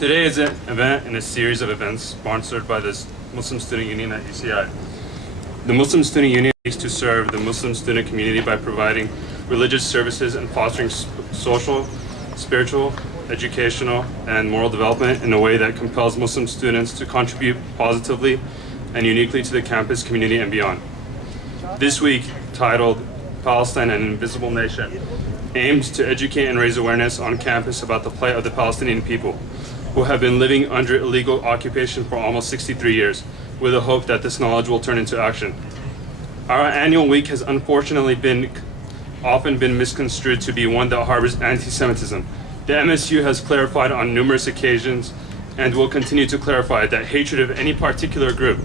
Today is an event in a series of events sponsored by the Muslim Student Union at UCI. The Muslim Student Union seeks to serve the Muslim student community by providing religious services and fostering social, spiritual, educational, and moral development in a way that compels Muslim students to contribute positively and uniquely to the campus community and beyond. This week, titled Palestine, an Invisible Nation, aims to educate and raise awareness on campus about the plight of the Palestinian people, who have been living under illegal occupation for almost 63 years, with the hope that this knowledge will turn into action. Our annual week has unfortunately often been misconstrued to be one that harbors anti-Semitism. The MSU has clarified on numerous occasions and will continue to clarify that hatred of any particular group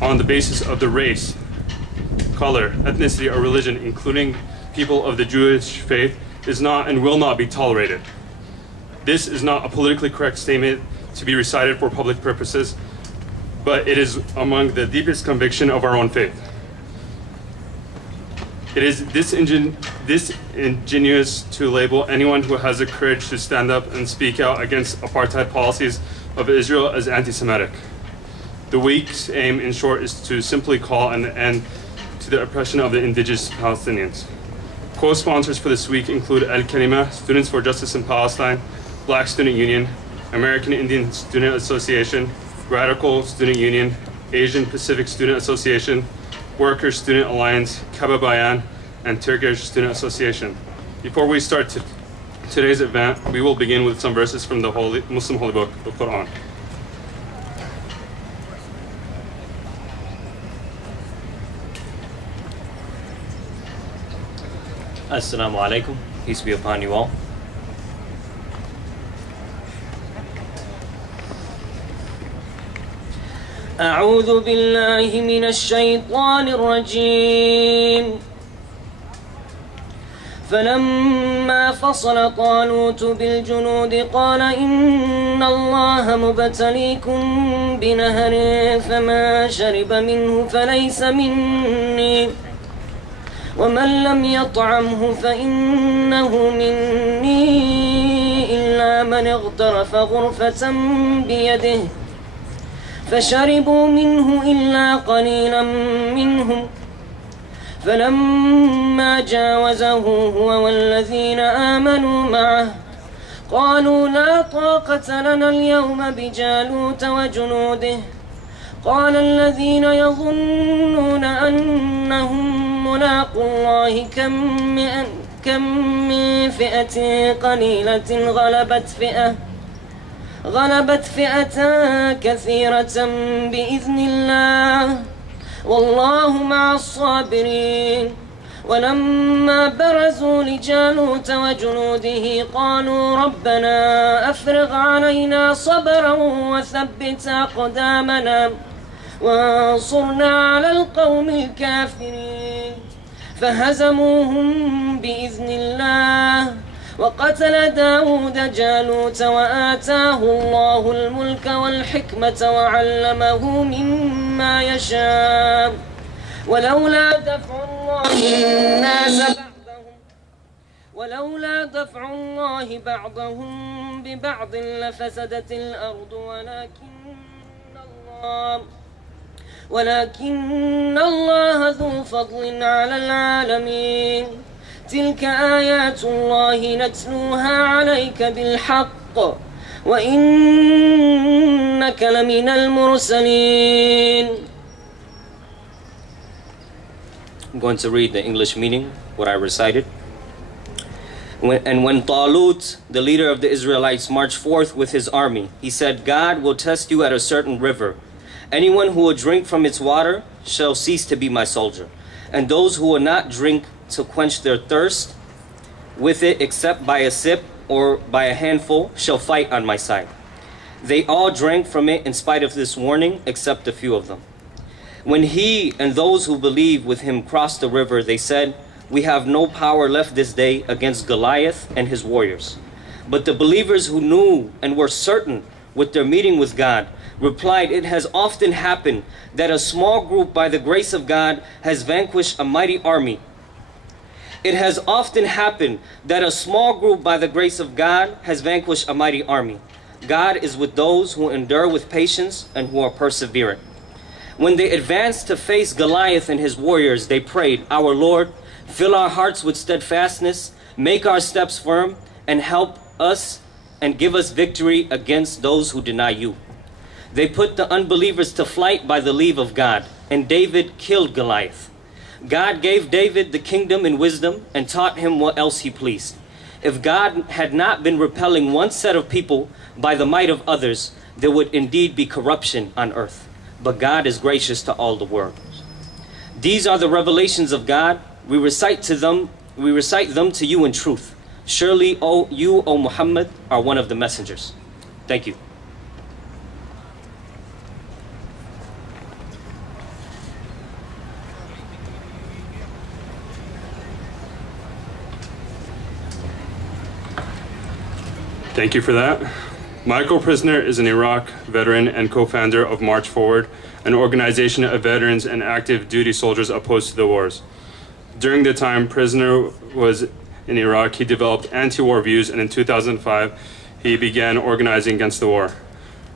on the basis of the race, color, ethnicity, or religion, including people of the Jewish faith, is not and will not be tolerated. This is not a politically correct statement to be recited for public purposes, but it is among the deepest conviction of our own faith. It is disingenuous to label anyone who has the courage to stand up and speak out against apartheid policies of Israel as anti-Semitic. The week's aim, in short, is to simply call an end to the oppression of the indigenous Palestinians. Co-sponsors for this week include Al-Kalima, Students for Justice in Palestine, Black Student Union, American Indian Student Association, Radical Student Union, Asian Pacific Student Association, Workers Student Alliance, Kababayan, and Turkish Student Association. Before we start today's event, we will begin with some verses from the Muslim Holy Book, the Quran. Assalamu alaikum, peace be upon you all. أعوذ بالله من الشيطان الرجيم فلما فصل طالوت بالجنود قال إن الله مبتليكم بنهر فما شرب منه فليس مني ومن لم يطعمه فإنه مني إلا من اغترف غرفة بيده فشربوا منه إلا قليلا منهم فلما جاوزه هو والذين آمنوا معه قالوا لا طاقة لنا اليوم بجالوت وجنوده قال الذين يظنون أنهم ملاقو الله كم من فئة قليلة غلبت فئة كثيرة بإذن الله والله مع الصابرين ولما برزوا لجالوت وجنوده قالوا ربنا أفرغ علينا صبرا وثبت أقدامنا وانصرنا على القوم الكافرين فهزموهم بإذن الله وقتل داود جالوت وآتاه الله الملك والحكمة وعلمه مما يشاء ولولا دفع الله بعضهم ببعض لفسدت الأرض ولكن الله ذو فضل على العالمين تلك آيات الله نتلوها عليك بالحق وإنك لمن المرسلين. I'm going to read the English meaning, what I recited. When Talut, the leader of the Israelites, marched forth with his army, he said, God will test you at a certain river. Anyone who will drink from its water shall cease to be my soldier, and those who will not drink to quench their thirst with it except by a sip or by a handful shall fight on my side. They all drank from it in spite of this warning except a few of them. When he and those who believe with him crossed the river, they said, we have no power left this day against Goliath and his warriors. But the believers who knew and were certain with their meeting with God replied, it has often happened that a small group by the grace of God has vanquished a mighty army. It has often happened that a small group by the grace of God has vanquished a mighty army. God is with those who endure with patience and who are perseverant. When they advanced to face Goliath and his warriors, they prayed, "Our Lord, fill our hearts with steadfastness, make our steps firm, and help us and give us victory against those who deny you." They put the unbelievers to flight by the leave of God, and David killed Goliath. God gave David the kingdom and wisdom and taught him what else he pleased. If God had not been repelling one set of people by the might of others, there would indeed be corruption on earth. But God is gracious to all the world. These are the revelations of God. We recite them to you in truth. Surely, you, O Muhammad, are one of the messengers. Thank you. Thank you for that. Michael Prysner is an Iraq veteran and co-founder of March Forward, an organization of veterans and active duty soldiers opposed to the wars. During the time Prysner was in Iraq, he developed anti-war views, and in 2005, he began organizing against the war.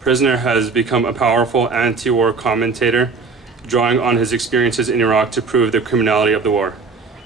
Prysner has become a powerful anti-war commentator, drawing on his experiences in Iraq to prove the criminality of the war.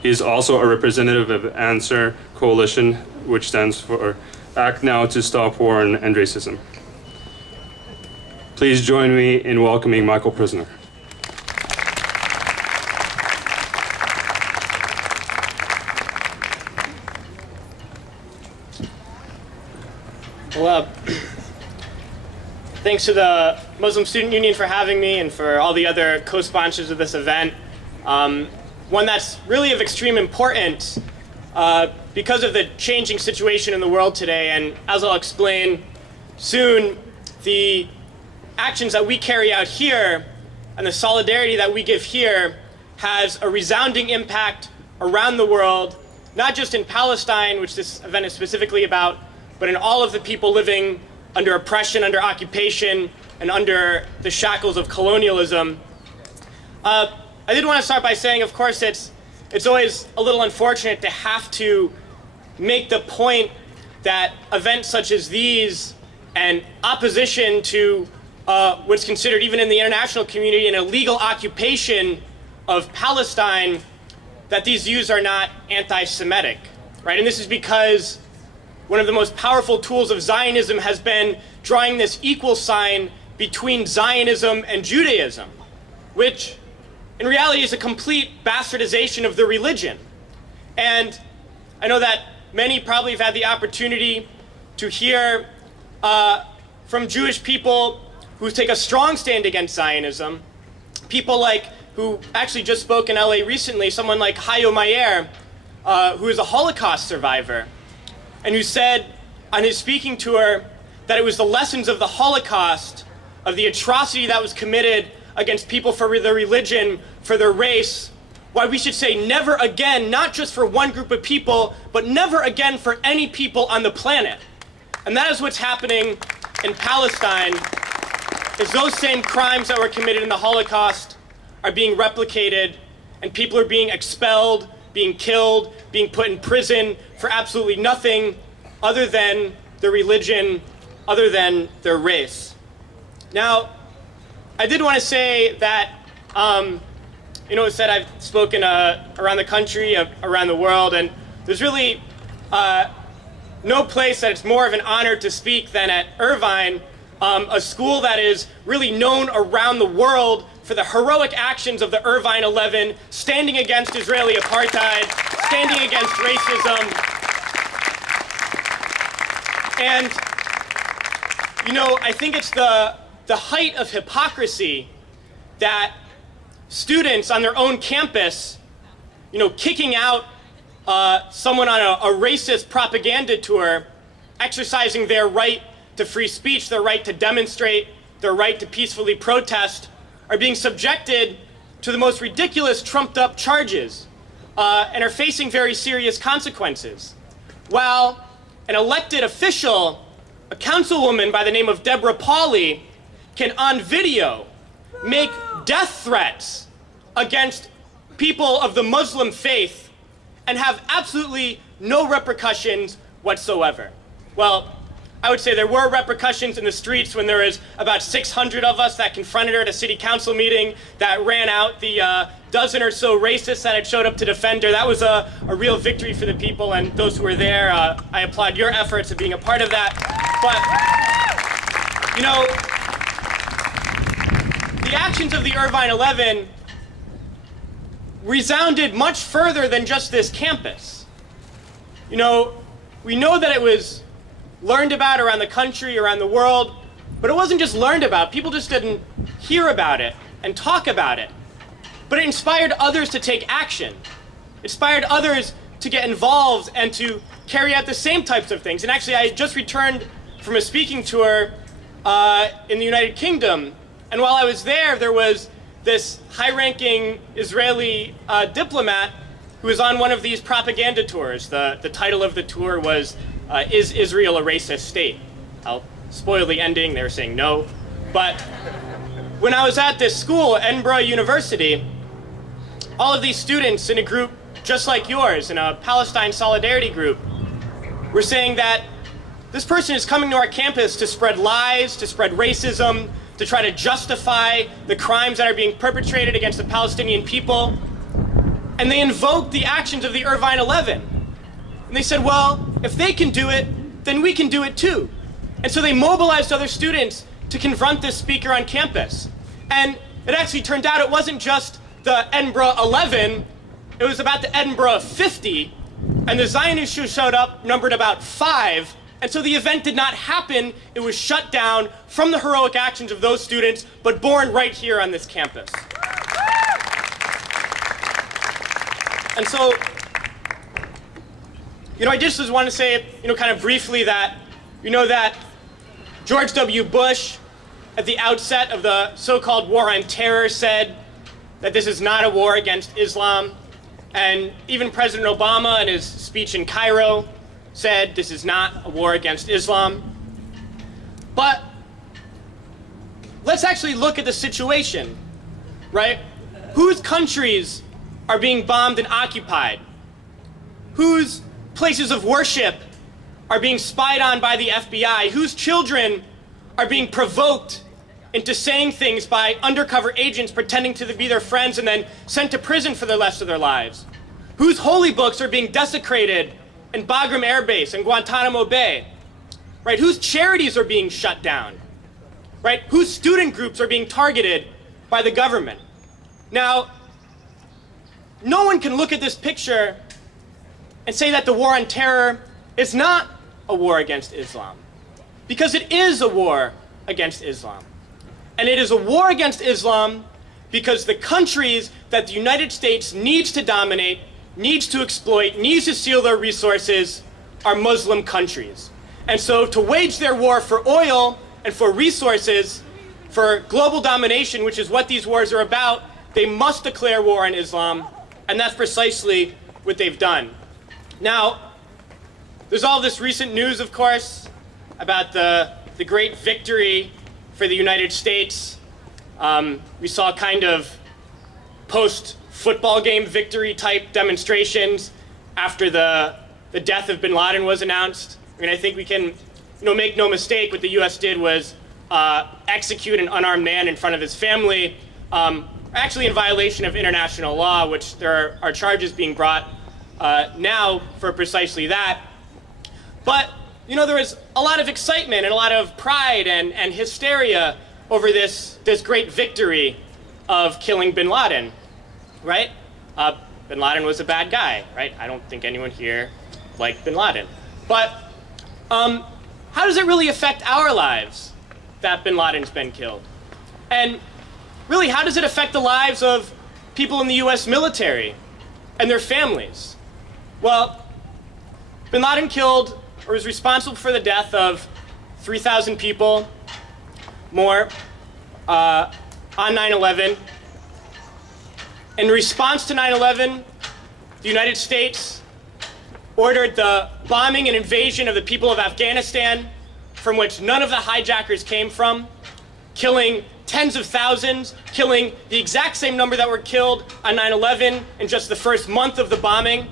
He is also a representative of Answer Coalition, which stands for Act Now to Stop War and End Racism. Please join me in welcoming Michael Prysner. Well, thanks to the Muslim Student Union for having me and for all the other co-sponsors of this event. One that's really of extreme importance because of the changing situation in the world today, and as I'll explain soon, the actions that we carry out here and the solidarity that we give here has a resounding impact around the world, not just in Palestine, which this event is specifically about, but in all of the people living under oppression, under occupation, and under the shackles of colonialism. I did want to start by saying, of course, it's always a little unfortunate to have to make the point that events such as these and opposition to what's considered, even in the international community, an illegal occupation of Palestine, that these views are not anti-Semitic, right? And this is because one of the most powerful tools of Zionism has been drawing this equal sign between Zionism and Judaism, which in reality is a complete bastardization of the religion. And I know that many probably have had the opportunity to hear from Jewish people who take a strong stand against Zionism, people like who actually just spoke in LA recently, someone like Hayo Mayer, who is a Holocaust survivor, and who said on his speaking tour that it was the lessons of the Holocaust, of the atrocity that was committed against people for their religion, for their race, why we should say never again, not just for one group of people, but never again for any people on the planet. And that is what's happening in Palestine, is those same crimes that were committed in the Holocaust are being replicated, and people are being expelled, being killed, being put in prison for absolutely nothing other than their religion, other than their race. Now, I did want to say that, it said I've spoken around the country, around the world, and there's really no place that it's more of an honor to speak than at Irvine, a school that is really known around the world for the heroic actions of the Irvine 11, standing against Israeli apartheid, standing against racism. And, I think it's the height of hypocrisy that students on their own campus, kicking out someone on a racist propaganda tour, exercising their right to free speech, their right to demonstrate, their right to peacefully protest, are being subjected to the most ridiculous trumped-up charges and are facing very serious consequences. While an elected official, a councilwoman by the name of Deborah Pauley, can on video make death threats against people of the Muslim faith and have absolutely no repercussions whatsoever. Well, I would say there were repercussions in the streets when there was about 600 of us that confronted her at a city council meeting, that ran out the dozen or so racists that had showed up to defend her. That was a real victory for the people and those who were there. I applaud your efforts of being a part of that. But, you know, the actions of the Irvine 11 resounded much further than just this campus. You know, we know that it was learned about around the country, around the world, but it wasn't just learned about. People just didn't hear about it and talk about it. But it inspired others to take action. It inspired others to get involved and to carry out the same types of things. And actually, I just returned from a speaking tour in the United Kingdom. And while I was there, there was this high-ranking Israeli diplomat who was on one of these propaganda tours. The title of the tour was, Is Israel a Racist State? I'll spoil the ending. They were saying no. But when I was at this school, Edinburgh University, all of these students in a group just like yours, in a Palestine solidarity group, were saying that this person is coming to our campus to spread lies, to spread racism, to try to justify the crimes that are being perpetrated against the Palestinian people. And they invoked the actions of the Irvine 11. And they said, well, if they can do it, then we can do it too. And so they mobilized other students to confront this speaker on campus. And it actually turned out it wasn't just the Edinburgh 11, it was about the Edinburgh 50, and the Zionists who showed up numbered about 5, and so the event did not happen. It was shut down from the heroic actions of those students, but born right here on this campus. And so, you know, I just want to say, you know, kind of briefly that, you know, that George W. Bush, at the outset of the so-called war on terror, said that this is not a war against Islam. And even President Obama, in his speech in Cairo, said this is not a war against Islam. But let's actually look at the situation, right? Whose countries are being bombed and occupied? Whose places of worship are being spied on by the FBI? Whose children are being provoked into saying things by undercover agents pretending to be their friends and then sent to prison for the rest of their lives? Whose holy books are being desecrated in Bagram Air Base and Guantanamo Bay? Right? Whose charities are being shut down? Right? Whose student groups are being targeted by the government? Now, no one can look at this picture and say that the war on terror is not a war against Islam, because it is a war against Islam. And it is a war against Islam because the countries that the United States needs to dominate, needs to exploit, needs to steal their resources are Muslim countries. And so to wage their war for oil and for resources, for global domination, which is what these wars are about, they must declare war on Islam, and that's precisely what they've done. Now, there's all this recent news, of course, about the great victory for the United States. We saw kind of post-football game victory type demonstrations after the death of bin Laden was announced. I mean, I think we can, make no mistake, what the U.S. did was execute an unarmed man in front of his family, actually in violation of international law, which there are charges being brought now for precisely that. But, there was a lot of excitement and a lot of pride and hysteria over this great victory of killing bin Laden, right? Bin Laden was a bad guy, right? I don't think anyone here liked bin Laden. But how does it really affect our lives that bin Laden's been killed? And really, how does it affect the lives of people in the U.S. military and their families? Well, bin Laden killed or was responsible for the death of 3,000 people more on 9/11. In response to 9/11, the United States ordered the bombing and invasion of the people of Afghanistan, from which none of the hijackers came from, killing tens of thousands, killing the exact same number that were killed on 9/11 in just the first month of the bombing.